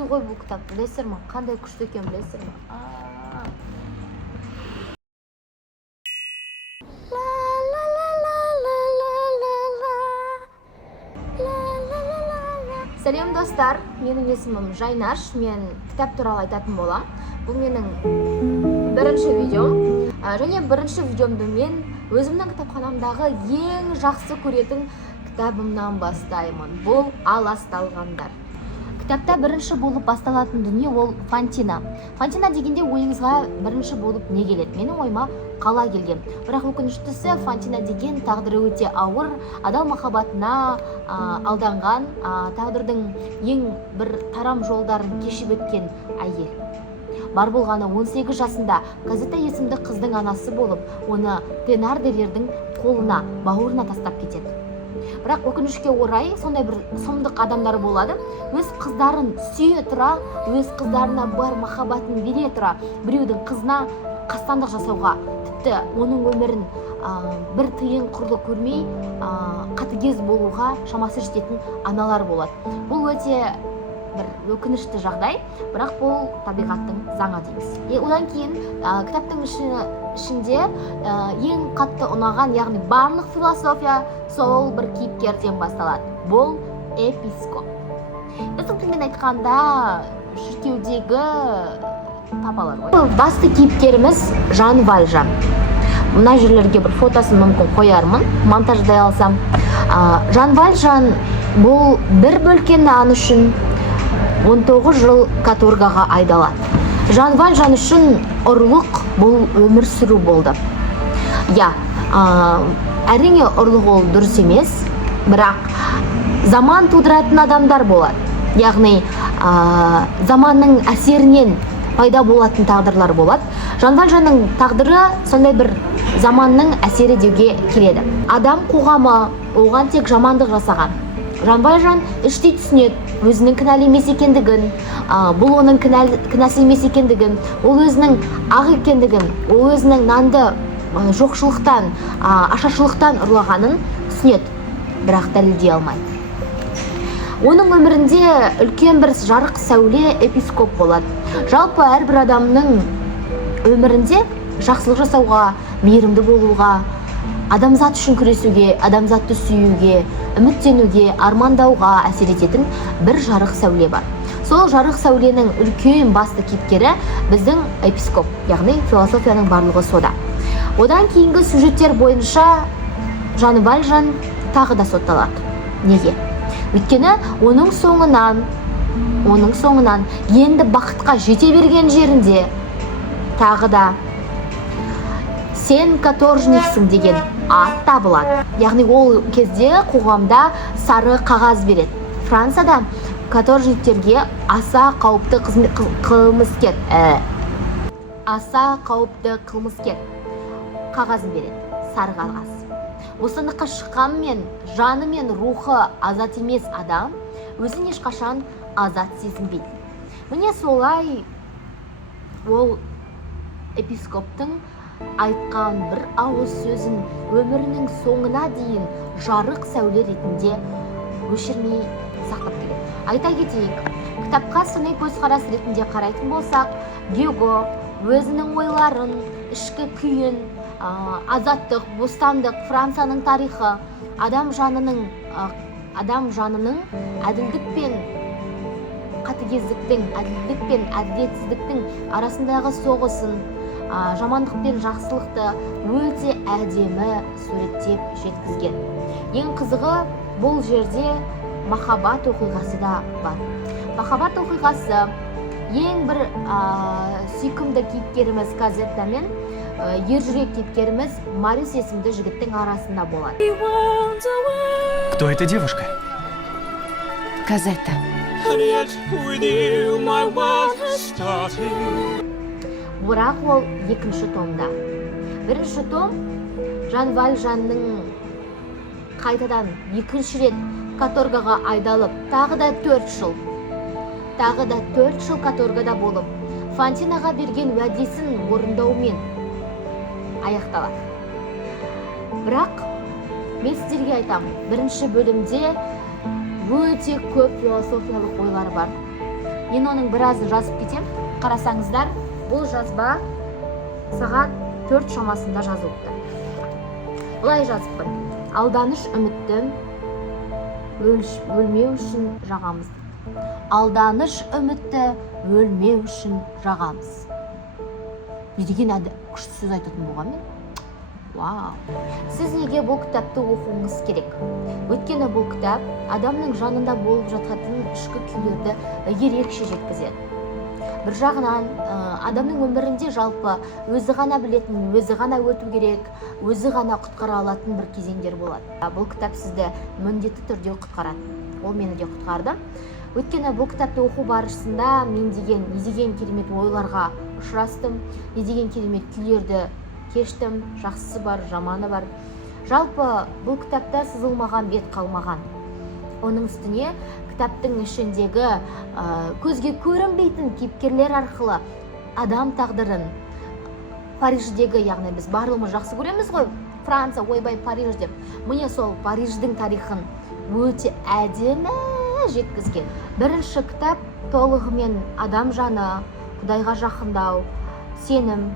күшті ғой бұл кітап, білесіздер ма? Қандай күшті екен, білесіздер ма? Сәлем достар, менің есімім Жайнаш, мен кітап туралы айтатын болам. Бұл менің бірінші видеом. Және бірінші видеомды мен өзімнің кітапханамдағы ең жақсы көретін кітабымнан бастаймын. Бұл Аласталғандар. Кітапта бірінші болып басталатын дүние ол Фантина. Фантина дегенде ойыңызға бірінші болып не келеді? Менің ойыма қала келген. Бірақ өкініштісі, Фантина деген тағдыры өте ауыр, адал махаббатына алданған, тағдырдың ең бір тарам жолдарын кешіп өткен әйел. Бар болғаны 18 жасында Казета есімді қыздың анасы болып, оны Тенарделердің қолына, бауырына тастап кетеді. Бірақ өкінішке орай сондай бір сұмдық адамдар болады. Өз қыздарын сүйе тұра, өз қыздарына бар махаббатын бере тұра, біреудің қызына қастандық жасауға, тіпті оның өмірін бір тиын құрлы көрмей, қатыгез болуға шамасы жететін аналар болады. Бұл өте бір өкінішті жағдай, бірақ бұл табиғаттың заңы дейміз. Одан кейін кітаптың ішінде ең қатты ұнаған, яғни барлық философия сол бір кейіпкерден басталады. Бұл епископ. Біздің тілмен айтқанда шіркеудегі папалар ғой. Басты кейіпкеріміз Жан Вальжан. Мына жерлерге бір фотосын мүмкін қоярмын, монтаждай алсам. Жан Вальжан бұл бір бөлкен нан үшін 19 жыл каторгаға айдалады. Жан Вальжан үшін ұрлық бұл өмір сүру болды. Әрине ұрлық ол дұрыс емес, бірақ заман тудыратын адамдар болады. Яғни заманның әсерінен пайда болатын тағдырлар болады. Жан Вальжанның тағдыры сондай бір заманның әсері деуге келеді. Адам қоғамы оған тек жамандық жасаған. Жан Вальжан іштей түсінеді өзінің кінәлі емес екендігін, бұл оның кінәсі емес екендігін, ол өзінің ақ екендігін, ол өзінің нанды жоқшылықтан, ашаршылықтан ұрлағанын түсінеді, бірақ дәлелдей алмайды. Оның өмірінде үлкен бір жарық сәуле епископ болады. Жалпы әрбір адамның өмірінде жақсылық жасауға, мейірімді болуға, адамзат үшін күресуге, адамзатты сүюге, үміттенуге, армандауға әсер ететін бір жарық сәуле бар. Сол жарық сәуленің үлкен басты кейіпкері біздің епископ, яғни философияның барлығы сода. Одан кейінгі сюжеттер бойынша Жан Вальжан тағы да сотталады. Неге? Өйткені оның соңынан енді бақытқа жете берген жерінде тағы да сен каторжниксің деген ат табылады. Яғни ол кезде қоғамда сары қағаз береді. Францияда каторжниктерге аса қауіпті қылмыскер қағазын береді, сары қағаз. Бостандыққа шыққанмен жаны мен рухы азат емес адам өзін ешқашан азат сезінбейді. Міне солай ол епископтың айтқан бір ауыз сөзін өмірінің соңына дейін жарық сәуле ретінде өшірмей сақтап келеді. Айта кетейік, кітапқа сыни көзқарас ретінде қарайтын болсақ, Гюго өзінің ойларын, ішкі күйін, азаттық, бостандық, Францияның тарихы, адам жанының әділдік пен қатыгездіктің, әділдік пен әділетсіздіктің арасындағы соғысын, жамандық пен жақсылықты өте әдемі суреттеп жеткізген. Ең қызығы, бұл жерде махаббат оқиғасы да бар. Махаббат оқиғасы ең бір сүйкімді кейіпкеріміз Казета мен ержүрек кейіпкеріміз Марис есімді жігіттің арасында болады. Кто эта девушка? Казета. Бірақ ол екінші томда. Бірінші том Жан Вальжанның қайтадан екінші рет каторгаға айдалып, тағы да 4 жыл каторгада болып, Фантинаға берген уәдесін орындаумен аяқталады. Бірақ мен сіздерге айтамын, бірінші бөлімде өте көп философиялық ойлар бар. Мен оның біразын жазып кетем. Қарасаңыздар, бұл жазба сағат 4 шамасында жазылыпты. Былай жазыппын: алданыш үмітті өлмеу үшін жағамыз. Алданыш үмітті өлмеу үшін жағамыз. Не деген күшті сөз айтатын болған мен? Вау! Сіз неге бұл кітапты оқуыңыз керек? Өйткені бұл кітап адамның жанында болып жатқан ішкі күйлерді ерекше жеткізеді. Бір жағынан адамның өмірінде жалпы өзі ғана білетін, өзі ғана өту керек, өзі ғана құтқара алатын бір кезеңдер болады. Бұл кітап сізді міндетті түрде құтқарады. Ол мені де құтқарды. Өйткені бұл кітапты оқу барысында мен не деген керемет ойларға ұшырастым, не деген керемет күйлерді кештім, жақсысы бар, жаманы бар. Жалпы бұл кітапта сызылмаған бет қалмаған. Оның үстіне кітаптың ішіндегі көзге көрінбейтін кейіпкерлер арқылы адам тағдырын, Париждегі, яғни біз барлығымыз жақсы көреміз ғой, Франция, ойбай Париж деп. Міне сол Париждің тарихын өте әдемі жеткізген. Бірінші кітап толығымен адам жаны, Құдайға жақындау, сенім,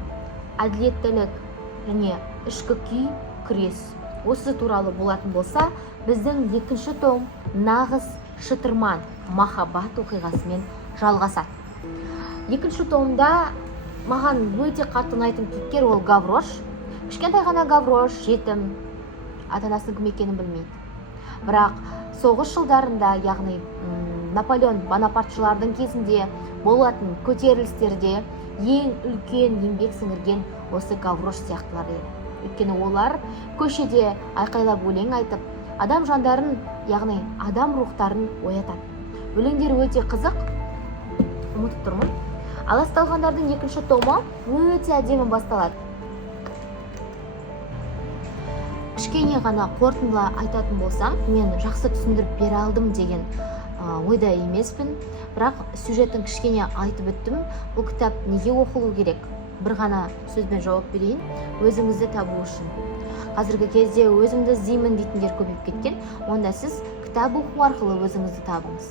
әділеттілік және ішкі күй, күрес. Осы туралы болатын болса, біздің екінші том нағыз шытырман махаббат оқиғасымен жалғасады. Екінші томда маған өте қатты ұнайтын кейіпкер ол Гаврош. Кішкентай ғана Гаврош, жетім, ата-анасының кім екенін білмейді. Бірақ соғыс жылдарында, яғни Наполеон Бонапартшылардың кезінде болатын көтерілістерде ең үлкен еңбек сіңірген осы Гаврош сияқтылар еді. Өйткені олар көшеде айқайлап өлең айтып, адам жандарын, яғни адам рухтарын оятады. Өлеңдері өте қызық, ұмытып тұрмын. Аласталғандардың екінші томы өте әдемі басталады. Кішкене ғана қорытындыла айтатын болсам, мен жақсы түсіндіріп бере алдым деген ойда емеспін, бірақ сюжетін кішкене айтып өттім. Бұл кітап неге оқылу керек? Бір ғана сөзбен жауап берейін: өзіңізді табу үшін. Қазіргі кезде өзімді іздеймін дейтіндер көбейіп кеткен. Онда сіз кітап оқу арқылы өзіңізді табыңыз.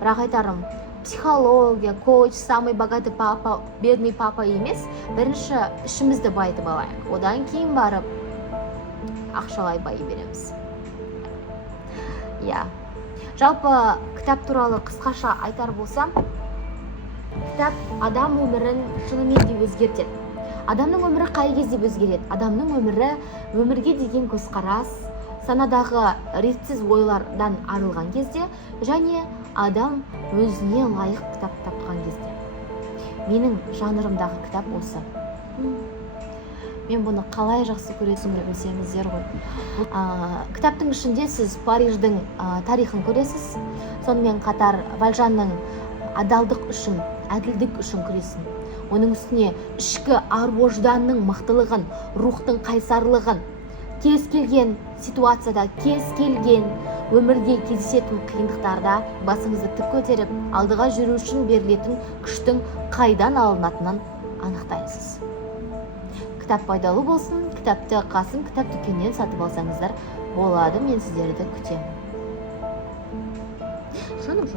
Бірақ айтарым, психология, коуч, самый богатый папа, бедный папа емес, бірінші ішімізді байытып алайық. Одан кейін барып ақшалай байи береміз. Жалпы кітап туралы қысқаша айтар болсам, кітап адам өмірін шынымен де өзгертеді. Адамның өмірі қай кезде өзгереді? Адамның өмірге деген көзқарас, санадағы ретсіз ойлардан арылған кезде, және адам өзіне лайық кітап тапқан кезде. Менің жанрымдағы кітап осы. Мен бұны қалай жақсы көретінімді білсеңіздер ғой. Кітаптың ішінде сіз Париждің тарихын көресіз. Сонымен қатар Вальжанның адалдық үшін, әділдік үшін күресін. Оның үстіне ішкі ар-ожданның мықтылығын, рухтың қайсарлығын, кез келген ситуацияда, кез келген өмірде кездесетін қиындықтарда басыңызды тік көтеріп, алдыға жүру үшін берілетін күштің қайдан алынатынын анықтайсыз. Кітап пайдалы болсын. Кітапты Қасым кітап дүкенінен сатып алсаңыздар болады. Мен сіздерді күтемін. Жаным.